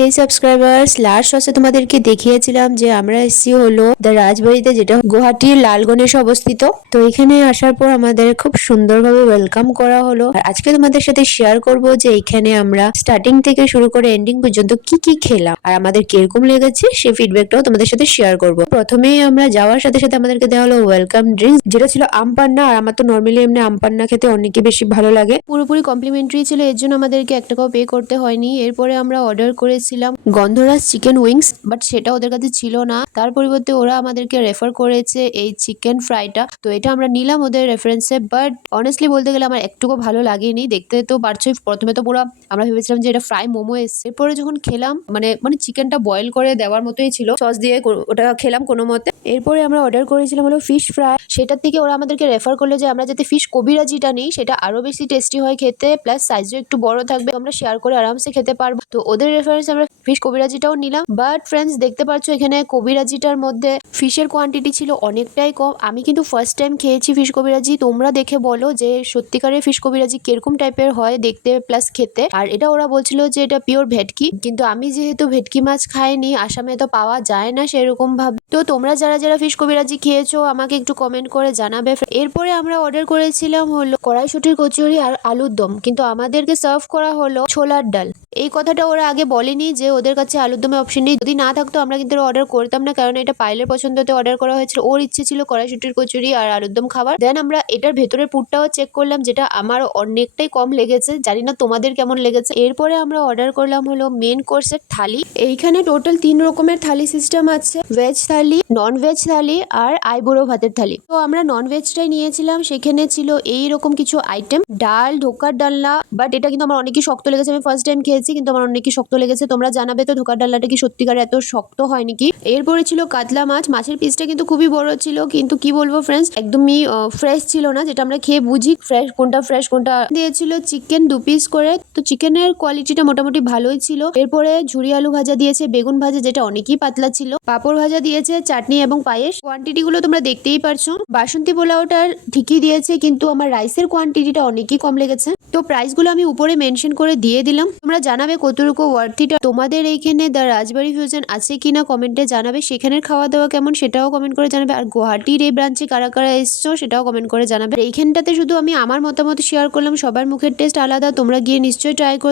হে subscribers last সসে তোমাদেরকে দেখিয়েছিলাম যে আমরা এসেছি হলো দ্য রাজবাড়িতে, যেটা গুয়াহাটির লালগণেশে অবস্থিত। তো এখানে আসার পর আমাদের খুব সুন্দরভাবে ওয়েলকাম করা হলো। আর আজকে তোমাদের সাথে শেয়ার করব যে এখানে আমরা স্টার্টিং থেকে শুরু করে এন্ডিং পর্যন্ত কি কি খেলাম। আর আমাদের কীরকম লেগেছে সেই ফিডব্যাকটাও তোমাদের সাথে শেয়ার করব। প্রথমেই আমরা যাওয়ার সাথে সাথে আমাদেরকে দেওয়া হলো ওয়েলকাম ড্রিঙ্ক যেটা ছিল আমপান্না আর আমার তো নর্মালি এমনি আমপান্না খেতে অনেকই বেশি ভালো লাগে। পুরোপুরি কমপ্লিমেন্টারি ছিল, এর জন্য আমাদেরকে এক টাকাও পে করতে হয়নি। এরপরে আমরা অর্ডার করেছিলাম। গন্ধরাজ চিকেন উইংস বাট সেটা ওদের কাছে ছিল না। তার পরিবর্তে ওরা আমাদেরকে রেফার করেছে এই চিকেন ফ্রাইটা তো এটা আমরা নিলাম ওদের রেফারেন্সে বাট অনেস্টলি বলতে গেলে আমার একটুকু ভালো লাগেনি। দেখতে তো পারছোই, প্রথমে তো পুরো আমরা ভেবেছিলাম যে এটা ফ্রাই মোমো এসছে। পরে যখন খেলাম মানে মানে চিকেনটা বয়েল করে দেওয়ার মতোই ছিল। সস দিয়ে ওটা খেলাম কোনো মতে। এরপরে আমরা অর্ডার করেছিলাম হলো ফিশ ফ্রাই সেটার থেকে ওরা আমাদেরকে রেফার করল যে আমরা যাতে ফিশ কবিরাজিটা নিই, সেটা আরও বেশি টেস্টি হয় খেতে প্লাস সাইজও একটু বড় থাকবে, আমরা শেয়ার করে আরামসে খেতে পারব। তো ওদের রেফারেন্স আমরা ফিশ কবিরাজিটাও নিলাম। বাট ফ্রেন্ডস দেখতে পাচ্ছ এখানে কবিরাজিটার মধ্যে ফিশের কোয়ান্টিটি ছিল অনেকটাই কম। আমি কিন্তু ফার্স্ট টাইম খেয়েছি ফিশ কবিরাজি। তোমরা দেখে বলো যে সত্যিকারের ফিশ কবিরাজি কীরকম টাইপের হয় দেখতে প্লাস খেতে। আর এটা ওরা বলছিল যে এটা পিওর ভেটকি। কিন্তু আমি যেহেতু ভেটকি মাছ খাইনি, আসামে তো পাওয়া যায় না সেরকম ভাবে। তো তোমরা যারা যারা ফিশ কবিরাজি খেয়েছো, আমাকে একটু কমেন্ট করে জানাবে। এরপরে আমরা অর্ডার করেছিলাম হলো কড়াইশুটির কচুরি আর আলুর দম। কিন্তু আমাদেরকে সার্ভ করা হলো ছোলার ডাল। এই কথাটা ওরা আগে বলেনি যে ওদের কাছে আলুর দমের অপশন নেই। যদি না থাকতো আমরা কিন্তু অর্ডার করতাম না, কারণ এটা পাইলের পছন্দতে অর্ডার করা হয়েছিল। ওর ইচ্ছে ছিল কড়াইশুটির কচুরি আর আলুর দম খাবার। দেন আমরা এটার ভেতরের পুরটাও চেক করলাম, যেটা আমার অনেকটাই কম লেগেছে। জানি না তোমাদের কেমন লেগেছে। এরপরে আমরা অর্ডার করলাম হলো মেন কোর্সের থালি। এইখানে টোটাল তিন রকমের থালি সিস্টেম আছে। Veg thali non veg thali আর আইবুড়ো ভাতের থালি। তো আমরা নন ভেজটাই নিয়েছিলাম। সেখানে ছিল এই রকম কিছু আইটেম ডাল, ধোকার ডালনা বাট এটা কিন্তু আমার অনেকই শক্ত লেগেছে। আমি ফার্স্ট টাইম খেয়েছি কিন্তু আমার অনেকই শক্ত লেগেছে। তোমরা জানাবে তো ধোকার ডালনাটা কি সত্যিকার এত শক্ত হয় নাকি? এরপরে ছিল কাতলা মাছ। মাছের পিসটা কিন্তু খুবই বড় ছিল, কিন্তু কি বলব ফ্রেন্ডস একদমই ফ্রেশ ছিল না, যেটা আমরা খেয়ে বুঝি। ফ্রেশ কোনটা ফ্রেশ কোনটা? দিয়েছিল চিকেন দু পিস করে। তো চিকেনের কোয়ালিটিটা মোটামুটি ভালোই ছিল। এরপরে ঝুরি আলু ভাজা দিয়েছে, বেগুন ভাজা, যেটা অনেকই পাতলা ছিল। পাঁপড় ভাজা দিয়েছে, চাটনি এবং পায়েস। কোয়ান্টিটি গুলো তোমরা দেখতেই পারছ। বাসন্তী পোলাওটার ঠিকই দিয়েছে, কিন্তু আমার রাইসের কোয়ান্টিটিটা অনেকই কম লেগেছে। তো প্রাইসগুলো আমি উপরে মেনশন করে দিয়ে দিলাম। তোমরা জানাবে কতটুকু ওয়ার্থিটা তোমাদের এইখানে দ্য রাজবাড়ি ফিউশন আছে কিনা কমেন্টে জানাবে, সেখানের খাওয়া দাওয়া কেমন সেটাও কমেন্ট করে জানাবে, আর গুয়াহাটির এই ব্রাঞ্চে কারা কারা এসছো সেটাও কমেন্ট করে জানাবে। এইখানটাতে শুধু আমি আমার মতামত শেয়ার করলাম, সবার মুখের টেস্ট আলাদা, তোমরা গিয়ে নিশ্চয়ই ট্রাই করতে